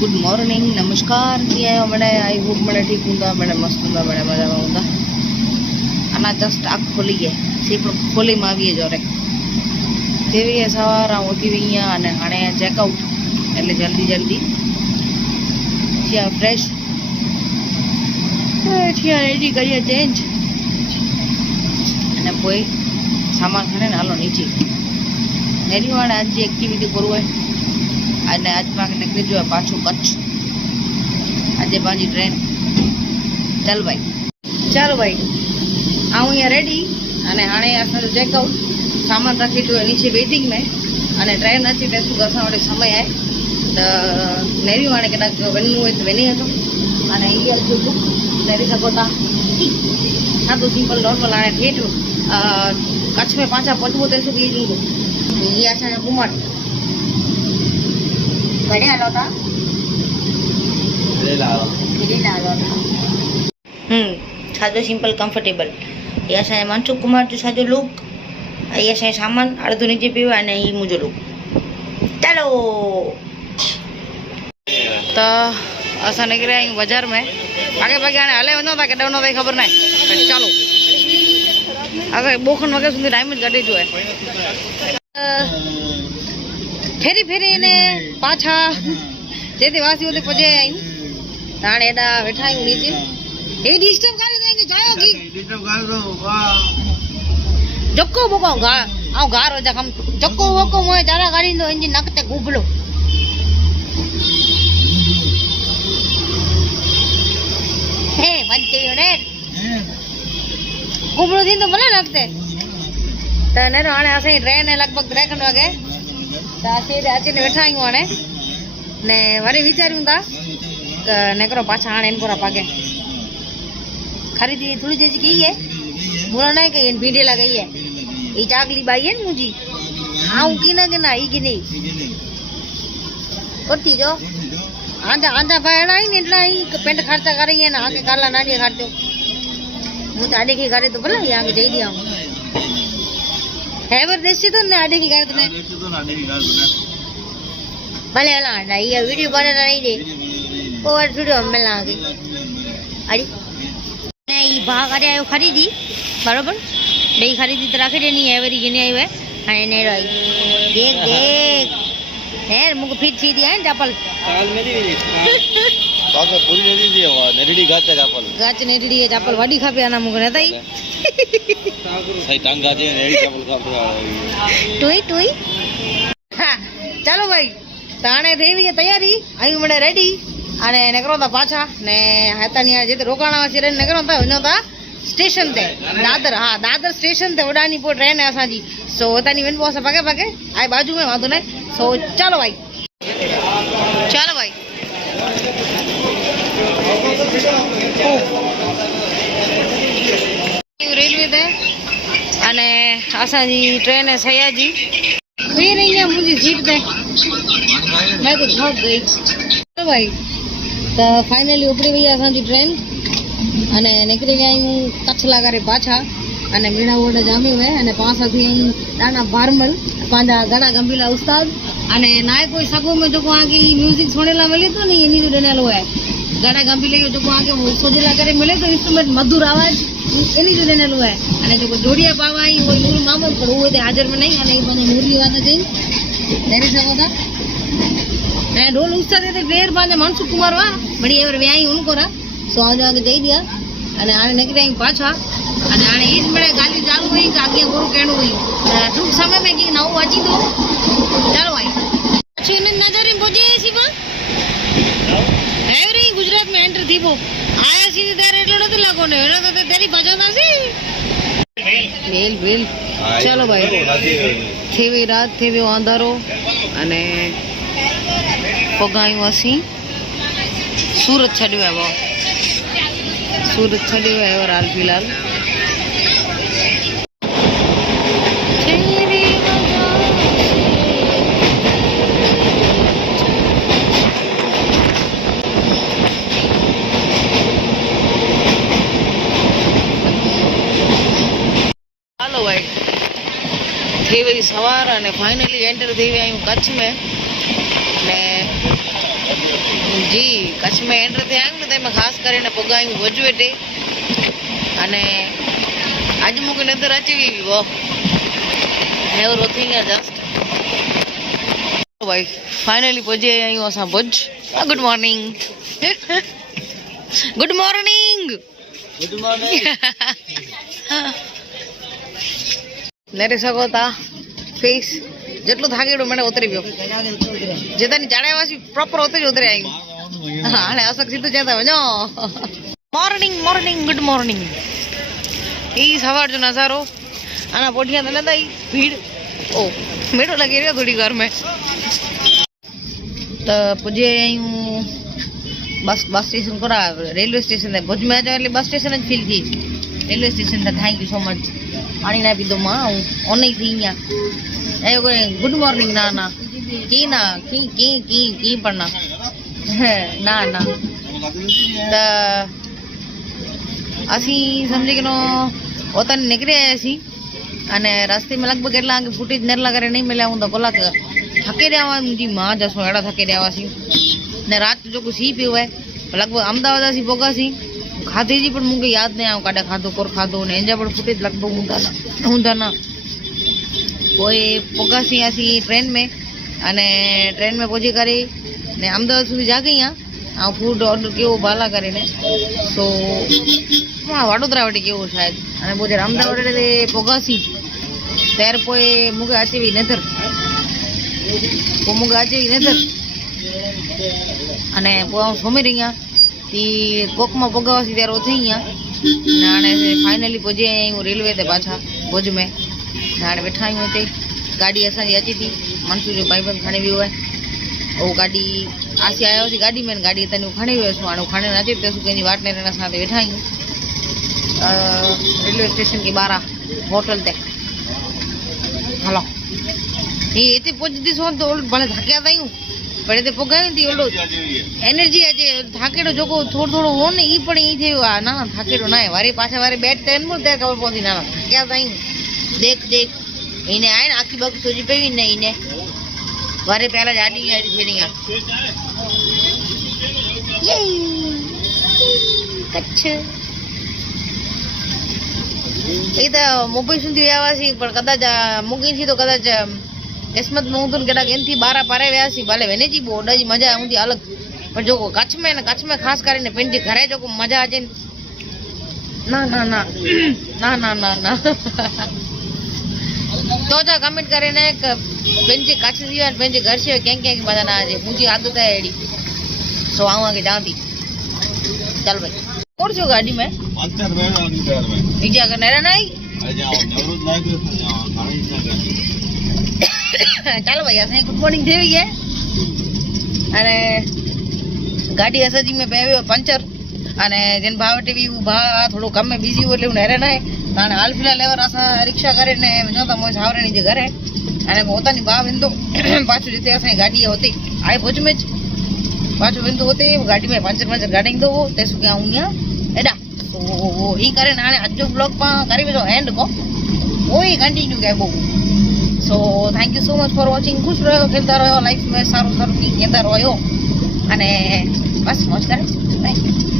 good morning नमस्कार जी आयो मैंने आई होप मैंने ठीक हूँ मैंने मस्त हूँ मैंने मजा में हूँ आना जस्ट आँख खोली है सिर्फ खोली में आवी जो रे जेवी है सवार उठी हुई हाँ हाँ चेकआउट एट जल्दी जल्दी थी फ्रेश थी रेडी करिए चेंज અને કોઈ સામાન ખણે ને હાલો નીચે નેરીવાળા आज જે એક્ટિવિટી કરવું હોય અને આજ પાક નીકળી જો પાછું કચ્છ આજે પાછી ટ્રેન ચાલ ભાઈ આવું અહીંયા રેડી અને હાણે અસાं चेकआउट सामान रखी जो नीचे वेटिंग में અને ટ્રેન હતી તે શું અસાं વડે સમય आहे त નેરીવાળે કદાચ વનવું હોય તો વની હતો અને અહીંયા જો બુક કરી શકો था हाँ तो सिंपल नॉर्मल आने ठेठ कच्छ में पाँचा पहुँचबो तो શું કીધું ये असांजा कुमार घणे हलो था सादो सिंपल कंफर्टेबल ये असांजे मनसुख कुमार जो सादो लुक ये असांजे सामान अर्धो नीचे पीओ अने ये मुंहिंजो लुक चलो तो असां निकिरिया आहियूं बाज़ार में आगे हाणे हले वञो था केॾे वञो था ख़बर न आहे चालो असां बोखन वगे सुधी टाइम ज कढी जो आहे फेरी फेरी ने पाछा जेते वासी होते पहुंचे आहियूं त हाणे हेॾा वेठा आहियूं नीचे हे डिस्टर्ब करे देंगे जायो की डिस्टर्ब कर दो वाह जक्को बोको गा आओ गार हो जा हम जक्को बोको मोए जारा गाड़ी दो इंजन नकते गुबलो हे बनते रे गुबलो दिन तो भले लगते त ने हाणे असां ट्रेन है लगभग 3 वागे त अची वेठा आहियूं हाणे ने वरी वीचारियूं था त निकिरो पाछा हाणे इनकोरा पाके खरीदी थोड़ी जेसी की है बुरा नहीं कही भीड़े लगाई है ये चाकली बाई है मुझी आऊं की ना ई की नहीं करती जो आंजा आंजा भाई आई ने इतना ही पेंट खर्चा कर रही है ना आके काला नाड़ी खर्चो मुझे आडे की करे तो भला यहाँ के दे दिया है वर देसी तो ना आडे की करे तो ना भले हला ना ये वीडियो बना नहीं दे और वीडियो में लागे अरे नहीं भाग अरे आयो खरीदी बराबर नहीं खरीदी तो रखे देनी है वरी गिने आई है हां ने रही देख देख यार मुको फिट थी दिया है चप्पल काल में दी बाकी पूरी नहीं दी है नेडी गाच नेडी है चप्पल वाडी खापे आना मुको नताई सही टांगा दे नेडी चप्पल खापे टोई हां चलो भाई ताणे देवी है तैयारी आई मने रेडी अने निकरो था पाछा ने हतानी जेते रोकाणा वासी रे निकरो था वनो था स्टेशन ते दादर हाँ दादर स्टेशन ते उडानी पो ट्रेन है असा जी सो हतानी वन पोसा पगे पगे आई बाजू में वांधो ने सो चलो भाई रेलवे ते अने असा जी ट्रेन है सयाजी फिर यहाँ मुझे सीट पे मैं तो थक गई तो भाई तो फाइनली उपड़ी वही असांजी ट्रेन अने निकरी गया हूँ कच्छ लगा रे पाछा अने मीणा वोट जामी हुए अने पासा थी हूँ दाना बारमल पांजा घना गंभीरा उस्ताद अने नाए कोई सगो में जो आगे म्यूजिक सुनेला मिले तो नहीं इनी जो ॾिनल है घना गंभीर जो आगे वो सोजेला करे मिले तो इंस्ट्रूमेंट मधुर आवाज इनी जो ॾिनल है अने जो जोड़िया पावा आई वो नूर मामो पर वो हाजिर में नहीं अने पांजा नूरी वादा जई देरी सको था ए ढोल उस्ताद ते देर पांजा मनसुख कुमार वा बड़ी एवर व्याई उनको रा सो आज आगे दे दिया अने आने निकले पाछा अने आने इज मेरे गाली चालू हुई कि आगे गुरु कहणो हुई टूंक समय में की नव अची तो चलो भाई अच्छी इन नजर पहुंचे सी बा एवरी गुजरात में एंटर थी वो आया सीधे तारे एटलो न लागो ने एनो तो तेरी बजोना सी बेल चलो भाई थी वी रात थी वी अंधारो अने पगायूं असी सूरत छड्यो है वो सूरत छड्यो है और हाल फिलहाल हेलो भाई थी वही सवार अने फाइनली एंटर थी वही कच्छ में ने જી કચ્છમાં એન્ટર થયા ને તેમાં ખાસ કરીને પોગાયું વજવેટે અને આજે મૂકી નજર અચવી વો હેવ રોથિંગ જસ્ટ ભાઈ ફાઇનલી પહોંચી આવ્યું અસાं Bhuj good morning good morning good morning નરે સકો તા ફેસ જેટલું થાકેડું મને ઉતરી ગયો જેતાની જાડ્યાવાસી પ્રોપર ઉતરી ઉતરી આવી હા અને અસક સીધું જતા વજો મોર્નિંગ મોર્નિંગ ગુડ મોર્નિંગ એ સવાર જો નજારો આના પોઠિયા તને હતા ભીડ ઓ મેળો લગી રહ્યો થોડી વાર મેં તો પૂજે અહીં બસ સ્ટેશન પર રેલવે સ્ટેશન ભુજ में अचो એટલે બસ સ્ટેશન જ ફીલ थी રેલવે સ્ટેશન था थैंक यू सो मच पानी ना पीधो मां ओन ही थी अँ गुड मॉर्निंग ना ना की ना की पण ना ना त असी समझी के ओतन निकरी आयासीं अने रस्ते में लगभग एटला फूटेज नेरला करे नहीं मिल्या हूँ तो कलाक थके रहा मुंहिंजी मां जसो अहिड़ा थके रहा हुआसीं ने रात जो कुछ सी पियो है लगभग अहमदाबाद असीं पहुंचासीं खाधे जी पण मूंखे यादि न आयो काॾे खाधो कोर खाधो ने हिन जा पण फुटेज लगभग हूंदा न पोइ पहुंचासीं असीं ट्रेन में अने ट्रेन में पहुंची करे ने अहमदाबाद सुधी जागी आहियां ऐं फूड ऑर्डर कयो बाला करे ने सो मां वडोदरा वटि कयो शायद अने पोइ जॾहिं अहमदाबाद ते पहुंचासीं ત્યારે પોઈ મૂકે અચેવી નજર મૂકે અચેવી નજર અને હું સોમી રહી ती कोकमा पगावासी त्यारे उथे ही हाणे फाइनली पहुंची आहियूं रेलवे ते पाछा भुज में हाणे वेठा आहियूं हिते गाॾी असांजी अचे थी मनसू जो भाईबंद खणी वियो आहे उहो गाॾी आसी आया हुआसीं गाॾी में गाॾी हितां खणी वियोसीं हाणे खणी न अचे त असां कंहिंजी वाट नेरनि असां हिते वेठा आहियूं रेलवे स्टेशन के ॿाहिरां होटल ते हलो ही हिते पहुचती ॾिसो त भले थकिया त आहियूं पर हिते पुगायूं थी ओॾो एनर्जी अचे थाकेड़ो जेको थोरो थोरो हो न ई पण ई थियो आहे न थाकेड़ो न आहे वरी पाछा वरी बैट ते आहिनि त ख़बर पवंदी न थकिया त आहियूं देख देख हिन आहे न आखी बाकी सोची पई न हिन वरी पहिला ॾाढी थींदी आहे कच्छ એ તો મુંબઈ સુધી વિયા हुआसीं પણ કદાચ મુંબઈથી તો કદાચ किस्मत में हूँ तो केॾा केनथी 12 पारे वियासीं भले वञे जी पोइ उन जी मज़ा हूंदी अलॻि पर जेको कच्छ में ख़ासि करे पंहिंजे घरे जेको मज़ा अचे न न न न न न न तो जा कमेंट करे न पंहिंजे कच्छ जी पंहिंजे घर से कंहिं मज़ा न अचे मुंहिंजी आदत आहे अहिड़ी सो आऊं अॻे जां थी चल भाई कोन थियो गाॾी में बीजा अगरि नैरा न आई ચાલો ભાઈ असांजी गुड मॉर्निंग थी वई है अने गाड़ी असांजी में पयो पंचर अने जिन भाउ वटि बि भाउ थोरो कम में बिज़ी हो એટલે હું હેરાન आहे त हाणे हाल फिलहाल एवर असां रिक्शा करे ने वञूं था मुंहिंजे सावरणी जे घरे अने पोइ भाउ वेंदो पाछो जिते असांजी गाॾी आहे हुते आहे भुज में पाछो वेंदो हुते गाॾी में पंचर गाॾींदो हो तेसि के आऊं ईअं एॾा उहो ई करे हाणे अॼु जो ब्लॉग पाण करे विझो एंड को उहो ई कंटिन्यू कबो so thank you so much for watching खुश रहो खेलता रहो लाइफ में सारो सारो कंदा रहो अने बस मौज करे थैंक यू